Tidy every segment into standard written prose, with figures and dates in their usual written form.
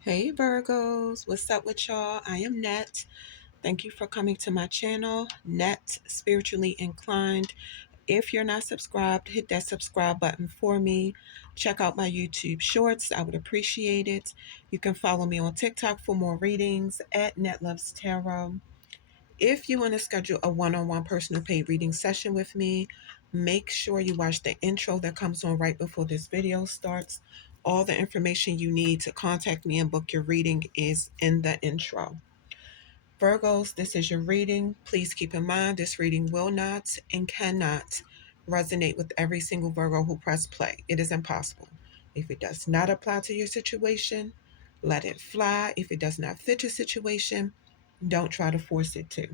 Hey Virgos, what's up with y'all? I am Net. Thank you for coming to my channel, Net Spiritually Inclined. If you're not subscribed, hit that subscribe button for me. Check out my YouTube shorts. I would appreciate it. You can follow me on TikTok for more readings at NetLovesTarot. If you want to schedule a one-on-one personal paid reading session with me, make sure you watch the intro that comes on right before this video starts. All the information you need to contact me and book your reading is in the intro. Virgos, this is your reading. Please keep in mind this reading will not and cannot resonate with every single Virgo who pressed play. It is impossible. If it does not apply to your situation, let it fly. If it does not fit your situation, don't try to force it to.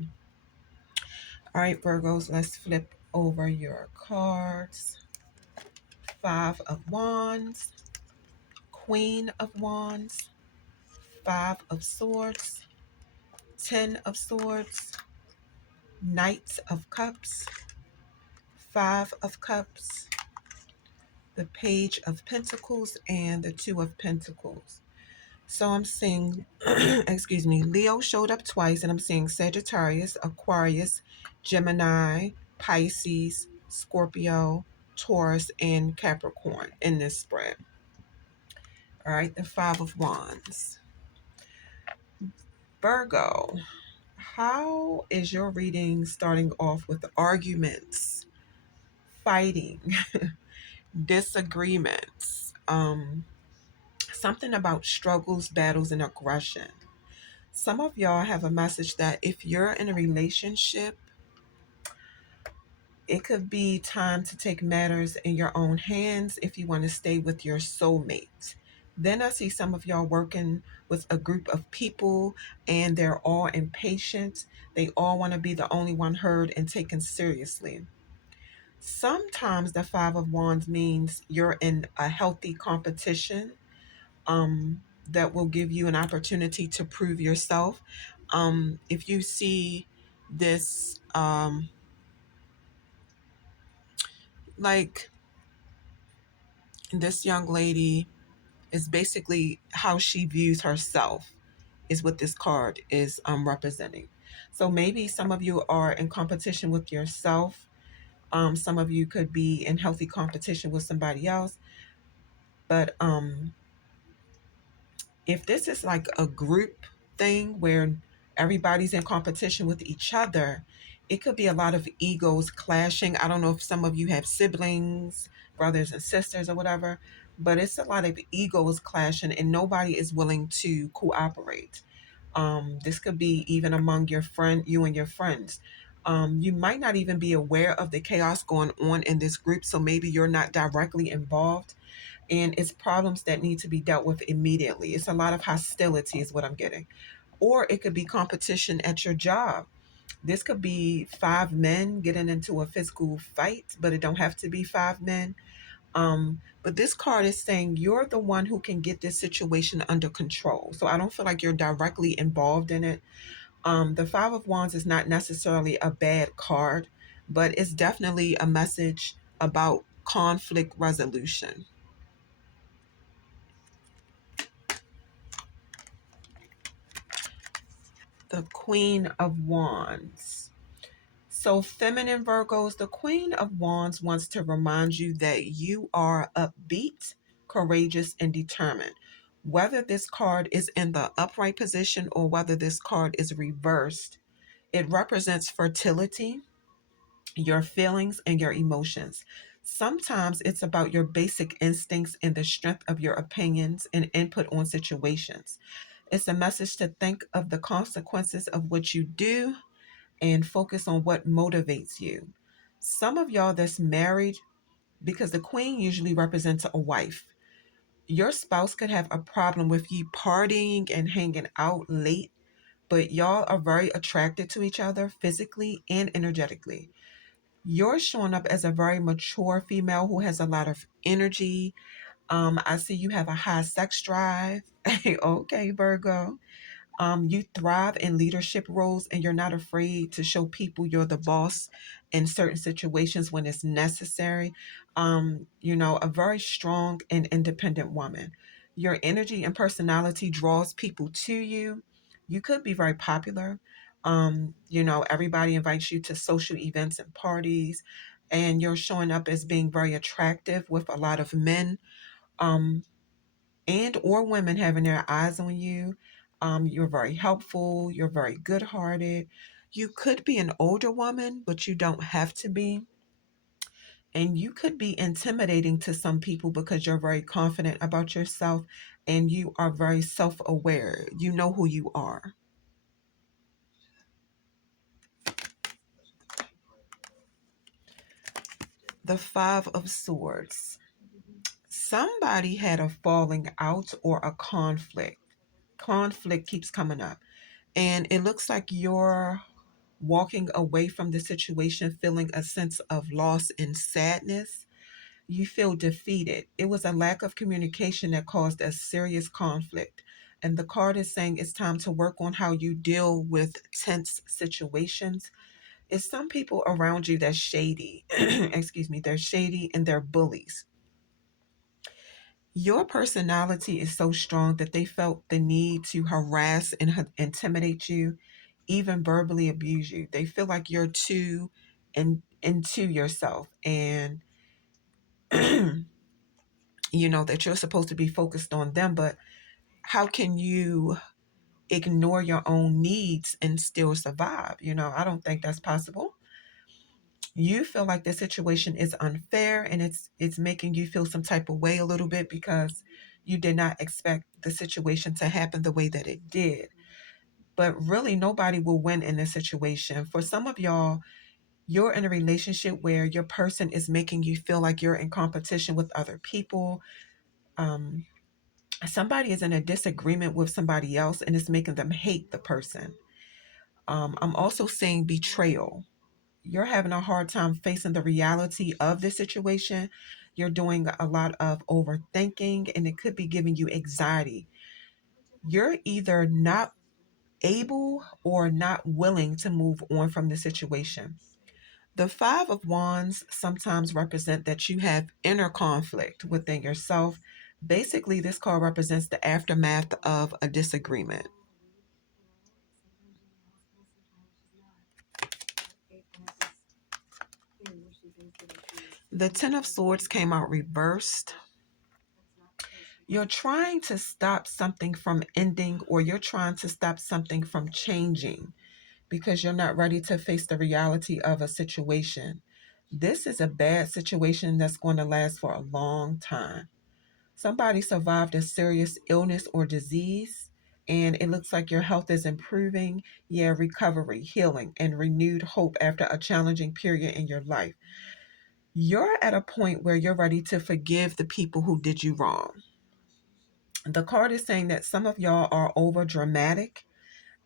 All right, Virgos, let's flip over your cards. Five of Wands, Queen of Wands, Five of Swords, Ten of Swords, Knight of Cups, Five of Cups, the Page of Pentacles, and the Two of Pentacles. So I'm seeing, excuse me, Leo showed up twice, and I'm seeing Sagittarius, Aquarius, Gemini, Pisces, Scorpio, Taurus, and Capricorn in this spread. All right, the Five of Wands. Virgo, how is your reading starting off with arguments, fighting, disagreements, something about struggles, battles, and aggression? Some of y'all have a message that if you're in a relationship, it could be time to take matters in your own hands if you want to stay with your soulmate. Then I see some of y'all working with a group of people and they're all impatient. They all want to be the only one heard and taken seriously. Sometimes the Five of Wands means you're in a healthy competition that will give you an opportunity to prove yourself. If you see this, like this young lady is basically how she views herself is what this card is representing. So maybe some of you are in competition with yourself. Some of you could be in healthy competition with somebody else. But if this is like a group thing where everybody's in competition with each other, it could be a lot of egos clashing. I don't know if some of you have siblings, brothers and sisters or whatever, but it's a lot of egos clashing and nobody is willing to cooperate. This could be even among you and your friends. You might not even be aware of the chaos going on in this group, so maybe you're not directly involved, and it's problems that need to be dealt with immediately. It's a lot of hostility is what I'm getting. Or it could be competition at your job. This could be five men getting into a physical fight, but it don't have to be five men. But this card is saying you're the one who can get this situation under control. So I don't feel like you're directly involved in it. The Five of Wands is not necessarily a bad card, but it's definitely a message about conflict resolution. The Queen of Wands. So, feminine Virgos, the Queen of Wands wants to remind you that you are upbeat, courageous, and determined. Whether this card is in the upright position or whether this card is reversed, it represents fertility, your feelings, and your emotions. Sometimes it's about your basic instincts and the strength of your opinions and input on situations. It's a message to think of the consequences of what you do and focus on what motivates you. Some of y'all that's married, because the queen usually represents a wife, your spouse could have a problem with you partying and hanging out late, but y'all are very attracted to each other physically and energetically. You're showing up as a very mature female who has a lot of energy. I see you have a high sex drive. Okay, Virgo. You thrive in leadership roles and you're not afraid to show people you're the boss in certain situations when it's necessary. A very strong and independent woman. Your energy and personality draws people to you. You could be very popular. Everybody invites you to social events and parties, and you're showing up as being very attractive with a lot of men. Um, and or women having their eyes on you. You're very helpful. You're very good-hearted. You could be an older woman, but you don't have to be. And you could be intimidating to some people because you're very confident about yourself and you are very self-aware. You know who you are. The Five of Swords. Somebody had a falling out or a conflict. Conflict keeps coming up. And it looks like you're walking away from the situation feeling a sense of loss and sadness. You feel defeated. It was a lack of communication that caused a serious conflict. And the card is saying it's time to work on how you deal with tense situations. It's some people around you that's shady. Excuse me, they're shady and they're bullies. Your personality is so strong that they felt the need to harass and intimidate you, even verbally abuse you. They feel like you're too into yourself, and that you're supposed to be focused on them, but how can you ignore your own needs and still survive? I don't think that's possible. You feel like the situation is unfair and it's making you feel some type of way a little bit because you did not expect the situation to happen the way that it did. But really nobody will win in this situation. For some of y'all, you're in a relationship where your person is making you feel like you're in competition with other people. Um, Somebody is in a disagreement with somebody else and it's making them hate the person. I'm also seeing betrayal. You're having a hard time facing the reality of the situation. You're doing a lot of overthinking and it could be giving you anxiety. You're either not able or not willing to move on from the situation. The Five of Wands sometimes represent that you have inner conflict within yourself. Basically, this card represents the aftermath of a disagreement. The Ten of Swords came out reversed. You're trying to stop something from ending or you're trying to stop something from changing because you're not ready to face the reality of a situation. This is a bad situation that's going to last for a long time. Somebody survived a serious illness or disease, and it looks like your health is improving. Yeah, recovery, healing, and renewed hope after a challenging period in your life. You're at a point where you're ready to forgive the people who did you wrong. The card is saying that some of y'all are over dramatic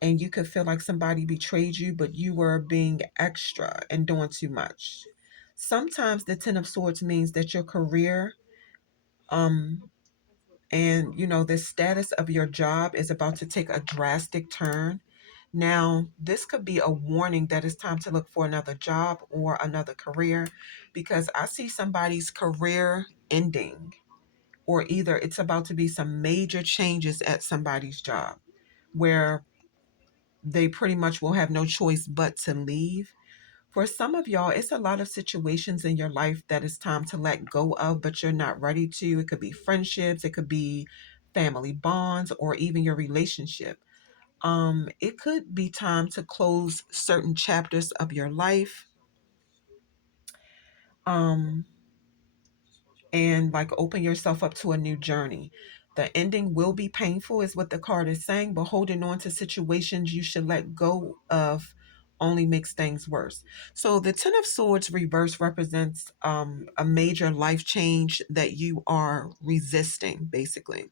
and you could feel like somebody betrayed you, but you were being extra and doing too much. Sometimes the Ten of Swords means that your career um, and the status of your job is about to take a drastic turn. Now, this could be a warning that it's time to look for another job or another career because I see somebody's career ending or either it's about to be some major changes at somebody's job where they pretty much will have no choice but to leave. For some of y'all, it's a lot of situations in your life that it's time to let go of, but you're not ready to. It could be friendships, it could be family bonds, or even your relationship. It could be time to close certain chapters of your life. Um, and like open yourself up to a new journey. The ending will be painful, is what the card is saying, but holding on to situations you should let go of only makes things worse. So the Ten of Swords reverse represents a major life change that you are resisting, basically.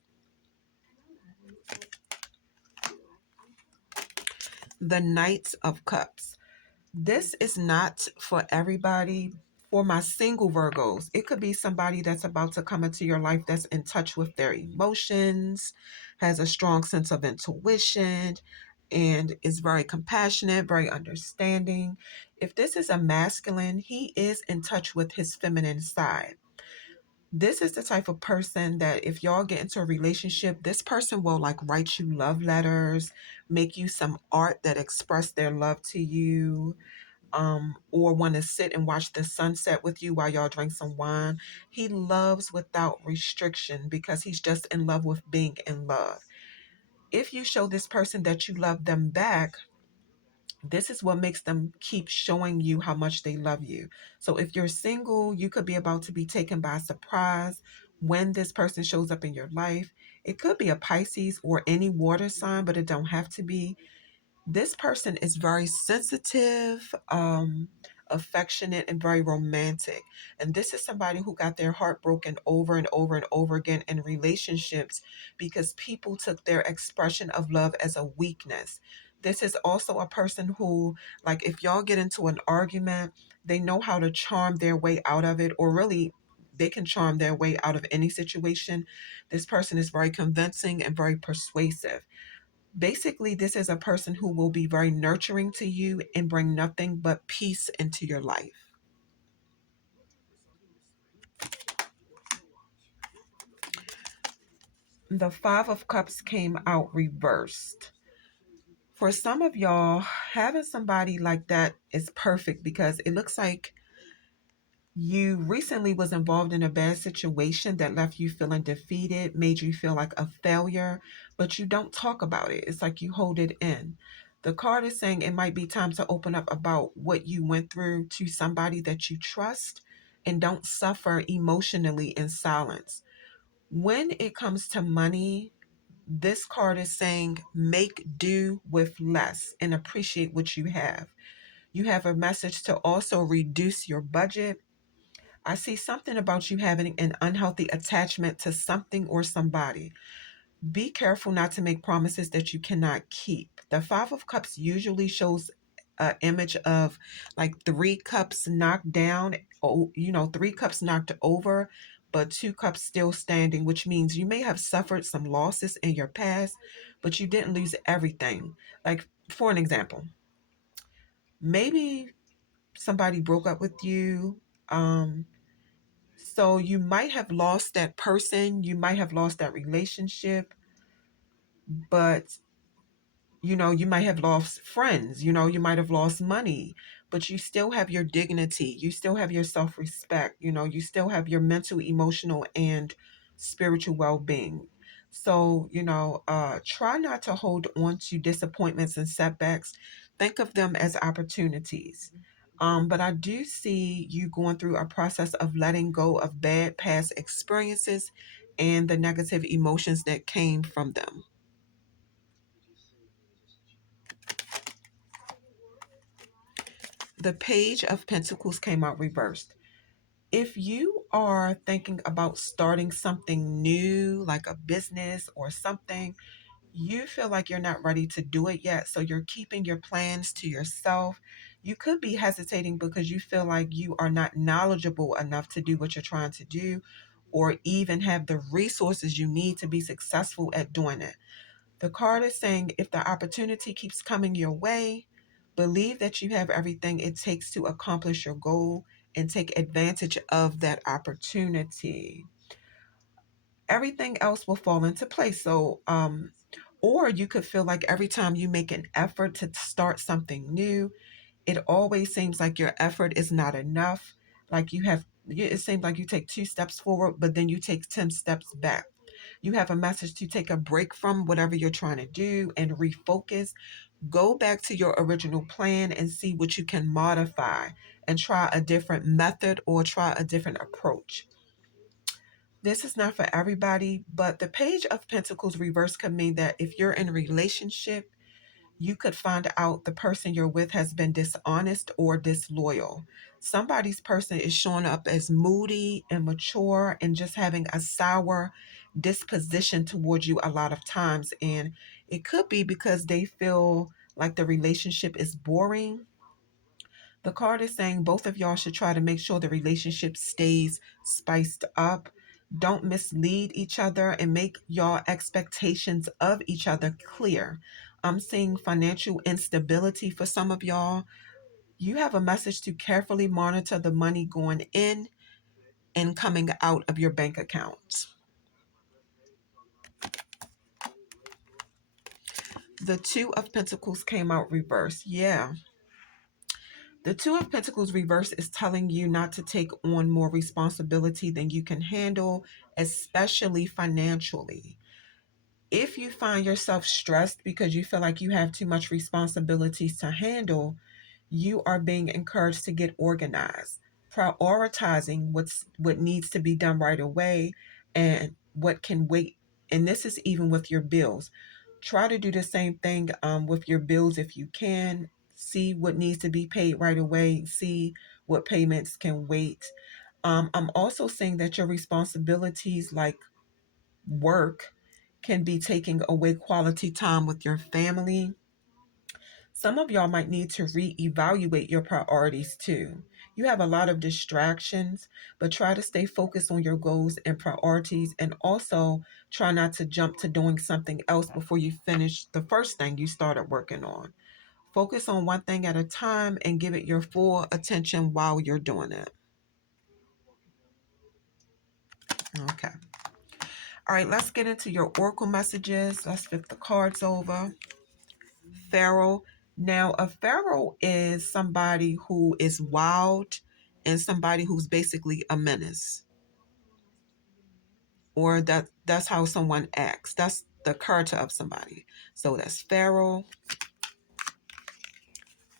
The Knight of Cups. This is not for everybody. For my single Virgos, it could be somebody that's about to come into your life that's in touch with their emotions, has a strong sense of intuition, and is very compassionate, very understanding. If this is a masculine, he is in touch with his feminine side. This is the type of person that if y'all get into a relationship, this person will like write you love letters, make you some art that express their love to you, or want to sit and watch the sunset with you while y'all drink some wine. He loves without restriction because he's just in love with being in love. If you show this person that you love them back, this is what makes them keep showing you how much they love you. So if you're single, you could be about to be taken by surprise when this person shows up in your life. It could be a Pisces or any water sign, but it don't have to be. This person is very sensitive, affectionate, and very romantic. And this is somebody who got their heart broken over and over and over again in relationships because people took their expression of love as a weakness. This is also a person who, like, if y'all get into an argument, they know how to charm their way out of it, or really, they can charm their way out of any situation. This person is very convincing and very persuasive. Basically, this is a person who will be very nurturing to you and bring nothing but peace into your life. The Five of Cups came out reversed. For some of y'all, having somebody like that is perfect because it looks like you recently was involved in a bad situation that left you feeling defeated, made you feel like a failure, but you don't talk about it. It's like you hold it in. The card is saying it might be time to open up about what you went through to somebody that you trust and don't suffer emotionally in silence. When it comes to money, this card is saying make do with less and appreciate what you have. You have a message to also reduce your budget. I see something about you having an unhealthy attachment to something or somebody. Be careful not to make promises that you cannot keep. The Five of Cups usually shows an image of like three cups knocked down, three cups knocked over, but two cups still standing, which means you may have suffered some losses in your past, but you didn't lose everything. Like, for an example, maybe somebody broke up with you. So you might have lost that person, you might have lost that relationship, but you might have lost friends, you might have lost money, but you still have your dignity, you still have your self-respect, you still have your mental, emotional, and spiritual well-being. So, try not to hold on to disappointments and setbacks. Think of them as opportunities. But I do see you going through a process of letting go of bad past experiences and the negative emotions that came from them. The Page of Pentacles came out reversed. If you are thinking about starting something new, like a business or something, you feel like you're not ready to do it yet. So you're keeping your plans to yourself. You could be hesitating because you feel like you are not knowledgeable enough to do what you're trying to do, or even have the resources you need to be successful at doing it. The card is saying if the opportunity keeps coming your way, believe that you have everything it takes to accomplish your goal and take advantage of that opportunity. Everything else will fall into place. So, or you could feel like every time you make an effort to start something new, It always seems like your effort is not enough. Like it seems like you take 2 steps forward, but then you take 10 steps back. You have a message to take a break from whatever you're trying to do and refocus. Go back to your original plan and see what you can modify and try a different method or try a different approach. This is not for everybody, but the Page of Pentacles reverse could mean that if you're in a relationship, you could find out the person you're with has been dishonest or disloyal. Somebody's person is showing up as moody, immature, and just having a sour disposition towards you a lot of times. And it could be because they feel like the relationship is boring. The card is saying both of y'all should try to make sure the relationship stays spiced up. Don't mislead each other and make y'all expectations of each other clear. I'm seeing financial instability for some of y'all. You have a message to carefully monitor the money going in and coming out of your bank accounts. The Two of Pentacles came out reversed. Yeah. The Two of Pentacles reverse is telling you not to take on more responsibility than you can handle, especially financially. If you find yourself stressed because you feel like you have too much responsibilities to handle, you are being encouraged to get organized, prioritizing what needs to be done right away and what can wait. And this is even with your bills. Try to do the same thing with your bills if you can. See what needs to be paid right away. See what payments can wait. I'm also saying that your responsibilities like work can be taking away quality time with your family. Some of y'all might need to reevaluate your priorities too. You have a lot of distractions, but try to stay focused on your goals and priorities, and also try not to jump to doing something else before you finish the first thing you started working on. Focus on one thing at a time and give it your full attention while you're doing it. Okay. All right, let's get into your oracle messages. Let's flip the cards over. Pharaoh. Now, a pharaoh is somebody who is wild and somebody who's basically a menace. Or that's how someone acts. That's the character of somebody. So that's pharaoh,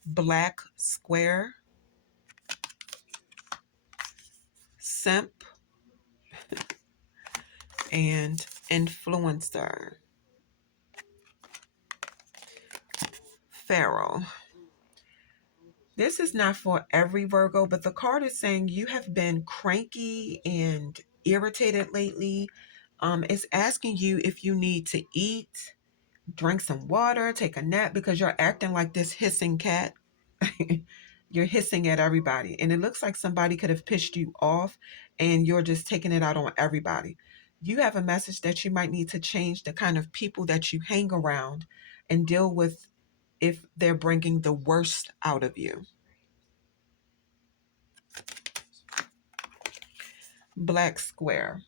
black square, simp, and influencer. Pharaoh. This is not for every Virgo, but the card is saying you have been cranky and irritated lately. It's asking you if you need to eat, drink some water, take a nap, because you're acting like this hissing cat. You're hissing at everybody. And it looks like somebody could have pissed you off and you're just taking it out on everybody. You have a message that you might need to change the kind of people that you hang around and deal with if they're bringing the worst out of you. Black square.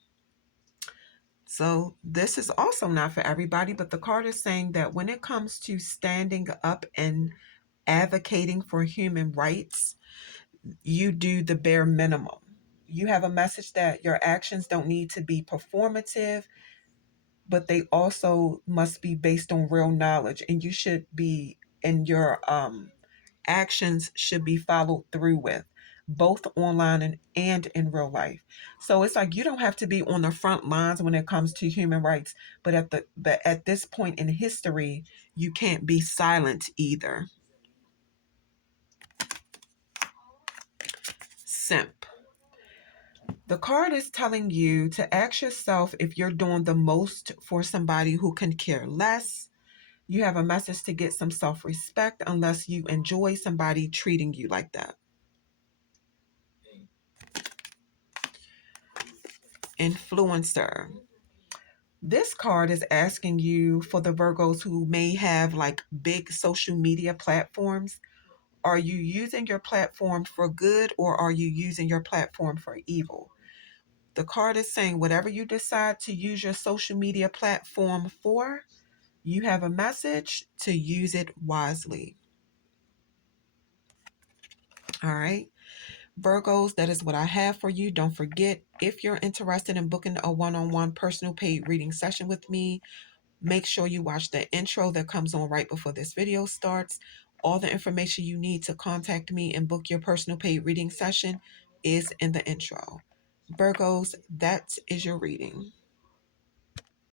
So this is also not for everybody, but the card is saying that when it comes to standing up and advocating for human rights, you do the bare minimum. You have a message that your actions don't need to be performative, but they also must be based on real knowledge, and you should be, and your actions should be followed through with, both online and in real life. So it's like you don't have to be on the front lines when it comes to human rights, but at this point in history, you can't be silent either. Simp. The card is telling you to ask yourself if you're doing the most for somebody who can care less. You have a message to get some self-respect unless you enjoy somebody treating you like that. Influencer. This card is asking you for the Virgos who may have like big social media platforms. Are you using your platform for good or are you using your platform for evil? The card is saying whatever you decide to use your social media platform for, you have a message to use it wisely. All right. Virgos, that is what I have for you. Don't forget, if you're interested in booking a one-on-one personal paid reading session with me, make sure you watch the intro that comes on right before this video starts. All the information you need to contact me and book your personal paid reading session is in the intro. Virgos, that is your reading.